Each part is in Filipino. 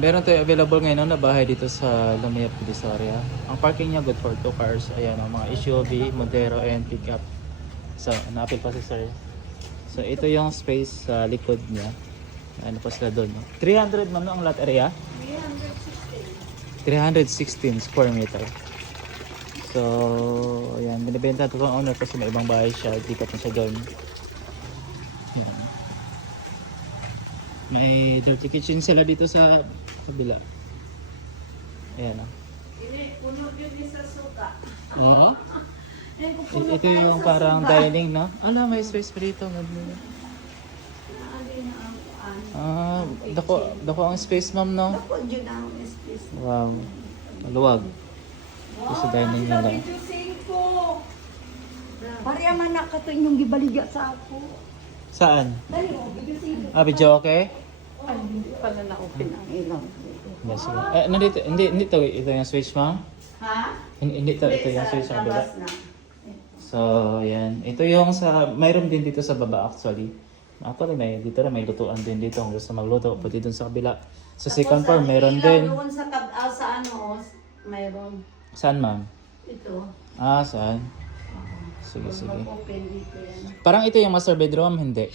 Meron tayo available ngayon na bahay dito sa Lumia Divisoria. Ang parking niya good for 2 cars. Ayan ang mga SUV, Montero and pickup. So, na-appeal pa si sir. So, ito yung space sa likod niya. Ano pa sila doon, no? 300 man no, ang lot area? 316 square meter. So, ayan, binibenta ito ng owner kasi may ibang bahay siya. Dikat na siya doon. Ayan. May dirty kitchen sila dito sa kabila. Ayan o. Puno yun sa suka. Oo. Ito yung parang dining, no? Ala, may space pa dito. Ah, dako ang space, ma'am, no? Dako yun ang space. Wow. Maluwag. Ito sa dining nila. Pariya man na kato inyong gibaligya sa ako. Saan? Dali mo, bibisig. Ah, video okay? Ay, hindi pala na-open ang ilaw. Yes, sige. Nandito, hindi to. Ito yung switch, ma'am? Ha? Hindi to. Ito yung switch sa kabila. labas na. So, yan. Ito yung sa, mayroon din dito sa baba actually. Actually, dito na may lutuan din dito. Kung gusto magluto, pwede dun sa kabila. Sa second floor, mayroon din. Doon sa sa ano, mayroon. Saan, ma'am? Ito. Ah, saan? Sige, Kung sige. mag-open dito yan. Parang ito yung master bedroom, hindi.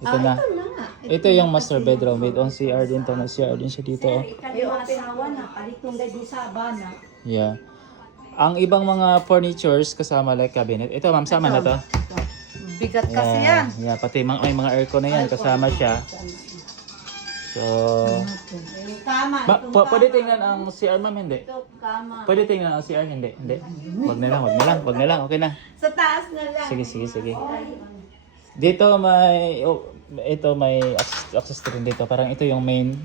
Ito na. Ito na nga. Ito yung master bedroom with on CR din to. CR din siya dito. May asawa na, kalitong dahil sa Habana. Yeah. Ang ibang mga furnitures kasama like cabinet. Ito, ma'am, sama na to. Bigat kasi yan. Yeah, pati may mga aircon na yan kasama siya. So, Yung kama, itong pwede tingnan ang CR, ma'am, hindi. ito, kama. Pwede tingnan ang CR, hindi. Hindi. Wag na lang. Okay na. Sa taas na lang. Sige. Dito may, ito may access rin dito. Parang ito yung main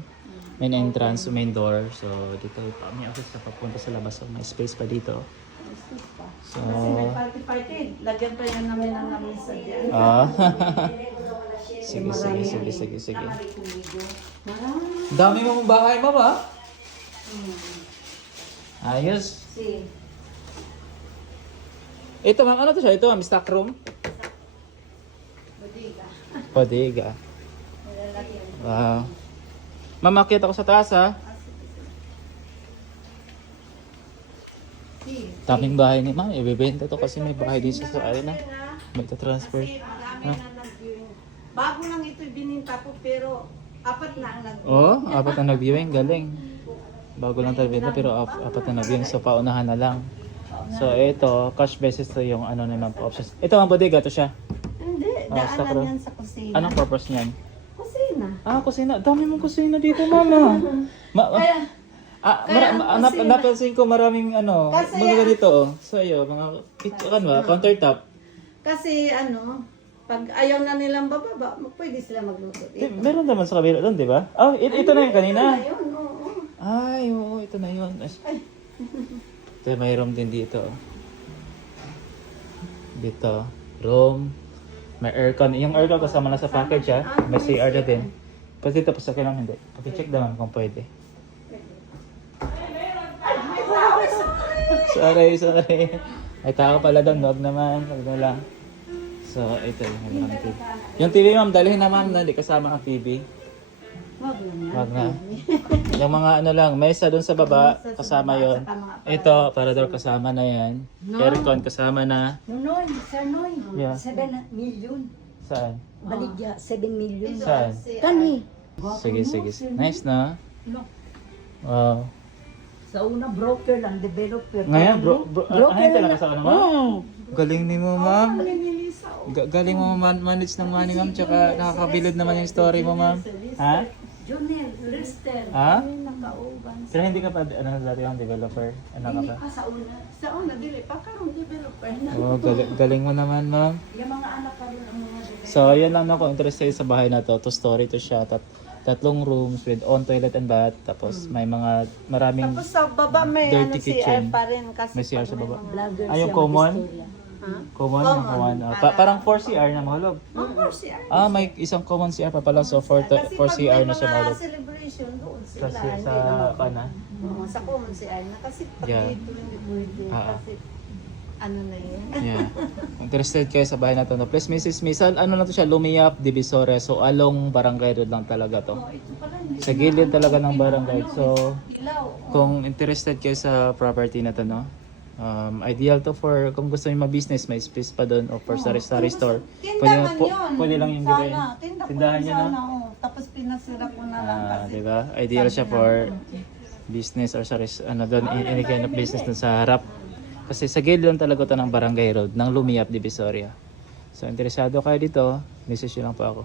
entrance, main door. So, dito may access sa papunta sa labas. So, may space pa dito. So, Kasi may party-party. Lagyan pa yan namin ng lamisa dyan. Sige. Dami mong bahay, mama. Ayos. Si. Ito, ma'am, ano to siya? Ito, ma'am, stock room. Budiga. Bodega. Malalagyan. Wow. Ma'am, makita ko sa taas, ha? Si. Daming bahay ni ma'am. Ibebenta to kasi may bahay dito sa arena. May transfer. Kasi marami na nag-viewing. Bago lang ito bininta ko pero apat na ang nag-viewing. Oh, apat na nag-viewing. Galing. Bago lang tayo benta pero apat na nag-viewing. So, paunahan na lang. So, ito, cash basis to yung ano na ma'am options. Ito ang bodega to siya. Hindi, stock daanan room. yan sa kusina. Anong purpose niyan? Kusina. Ah, kusina. Dami mong kusina dito, mama. Kaya, Napansin ko maraming ano, Kasi, mga ganito oh. So, ayo, mga countertop. kasi ano, pag ayaw na nilang bababa, pwede sila magluto dito. Meron naman sa kabila doon, di ba? Oh, ito na yung kanina. Ayun, oo. Ay, oo, ito na yun. Ito, may room din dito. Dito, room. May aircon. Yung aircon kasama na sa package, ha? May CR na din. Pwede dito pa sa kailangan, hindi. Pag-check naman kung pwede. Sorry. Ay, tao pala doon. Wag naman. Wag na lang. So, ito yung TV. Yung TV, ma'am, dalhin na ma'am na hindi kasama ang TV. Wag na. Wag na. Yung mga ano lang, mesa doon sa baba, kasama yon. Ito, parador kasama na yan. Aircon kasama na. Noy, Sir Noy, Yeah. 7 million. Saan? Baligya, 7 million. Saan? Kani. Sige. Nice na. Wow. Sa una, broker lang, developer. Ngayon, broker ano talaga lang. sa ano, ma'am? Galing ni mo, ma'am. Nilisa, oh. Galing mo manage ng money, ma'am. Tsaka nakakabilod naman yung story mo, ma'am. Ha? Junel, Lister. Ha? Ay, nakauban. Pero hindi ka pa, ano, dati kang developer. Ano ka pa? Sa una. Sa una, dili pa karong developer na. Oh, galing mo naman, ma'am. Yung mga anak pa rin ang mga developer. So, yan lang ako interested sa bahay na to. Two-story to siya. Tatlong rooms with own toilet and bath. Tapos may mga maraming Tapos sa baba may dirty ano si kitchen. pa rin kasi May CR pag sa baba. mga vlogger Ay, yung siya common? mag-istorya. Ha? common. Yung common. Parang 4 CR na mahulog. Of CR. May isang common CR pa pala. So 4 Kasi CR pag na siya may mga mahulog. celebration doon sila. Kasi hindi sa naman- pana. Oo, sa common CR na kasi pag Yeah. dito hindi pwede. Kasi ano na yun. Yeah. Interested kayo sa bahay na to. No? Please, Mrs. Misal, ano na to siya? Lumia Divisoria. So, along Barangay Road lang talaga to. Oh, ito pala hindi Sa gilid talaga ng barangay. So, Ilaw. kung interested kayo sa property na to, no? Ideal to for kung gusto niyo mag-business, may space pa doon o for sari-sari store. Tindahan yun. Pwede lang yung gawin. Sana. Tindahan niyo, no? Sana, oh. Tapos pinasira ko na lang kasi. Di ba? Ideal siya for business or ano doon, any kind of business doon sa harap. Kasi sa gilid lang talaga to ng Barangay Road, ng Lumiap, Divisoria. So, interesado kayo dito, message nyo lang po ako.